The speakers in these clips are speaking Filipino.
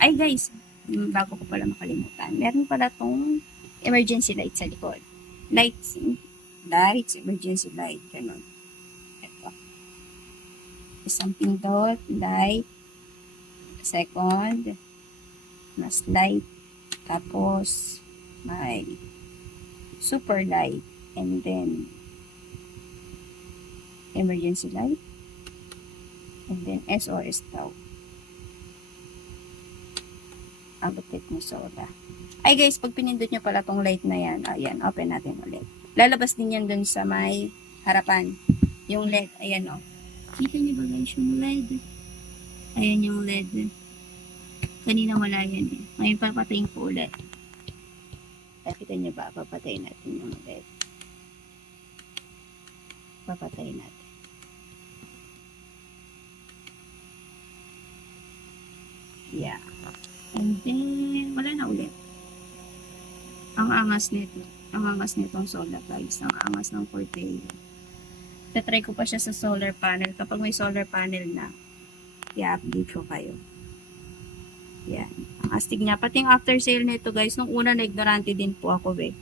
Ay guys, bago ko pala makalimutan, meron pala tong emergency light sa likod. Lights, emergency light, ganun. Ito. Isang pindot, light, second, mas light, tapos may super light, and then emergency light, and then SOS daw. Ang lupit mo soda. Ay guys, pag pinindot nyo pala tong light na yan, ayan, open natin ulit. Lalabas din yan dun sa may harapan. Yung LED, ayan o. Kita nyo ba guys yung LED? Ayan yung LED. Kanina wala yan eh. Ngayon papatayin ko ulit. Kita nyo ba? Papatayin natin yung LED. Papatayin natin. Yeah. And then, wala na ulit. Ang angas nito. Ang angas nitong solar guys. Ang angas ng Porteo. Tatry ko pa siya sa solar panel. Kapag may solar panel na, i-update ko kayo. Yan. Ang astig niya. Pati yung after sale nito guys, nung una na-ignorante din po ako eh.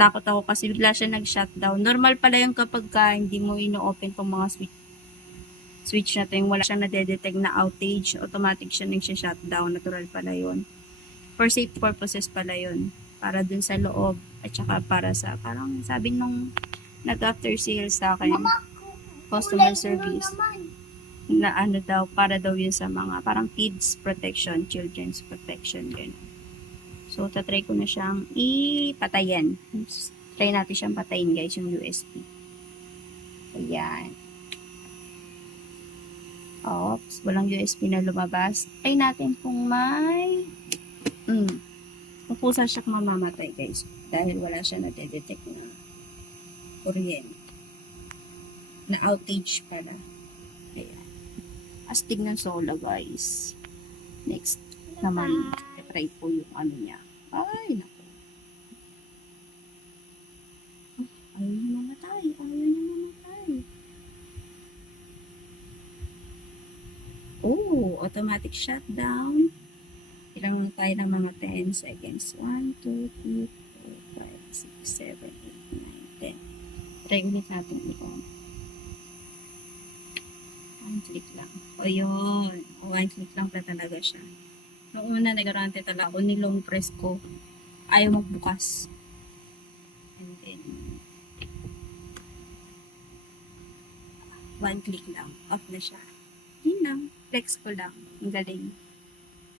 Takot ako kasi bigla siya nag-shutdown. Normal pala yung kapag hindi mo ino-open tong mga switch na to, yung wala siyang nade-detect na outage, automatic siya nag-shutdown. Natural pala yun. For safe purposes pala yun. Para dun sa loob. At saka para sa, parang sabi nung nag-after sale sa akin, customer service, na ano daw, para daw yun sa mga, parang kids protection, children's protection, gano'n. So, tatry ko na siyang ipatayin. Try natin siyang patayin guys, yung USB. Ayan. Oops, walang USB na lumabas. Try natin kung may pupusa siya mamamatay guys. Dahil wala siya na-detect na kuryente. Na outage pala. Ayan. Astig ng solar guys. Next naman, try po yung ano niya. Ay, naku. Ayaw niya mamatay. Ayaw niya mamatay. Oh, automatic shutdown. Ilang lang tayo ng mga 10 seconds. 1, 2, 3, 4, 5, 6, 7, 8, 9, 10. Try ulit natin i-on. One click lang. O yun. One click lang pa talaga siya. Noong una, nagarante talaga ako. Nilong press ko. Ayaw magbukas. And then, one click lang. Off na siya. Yun lang. Flex ko lang. Ang galing.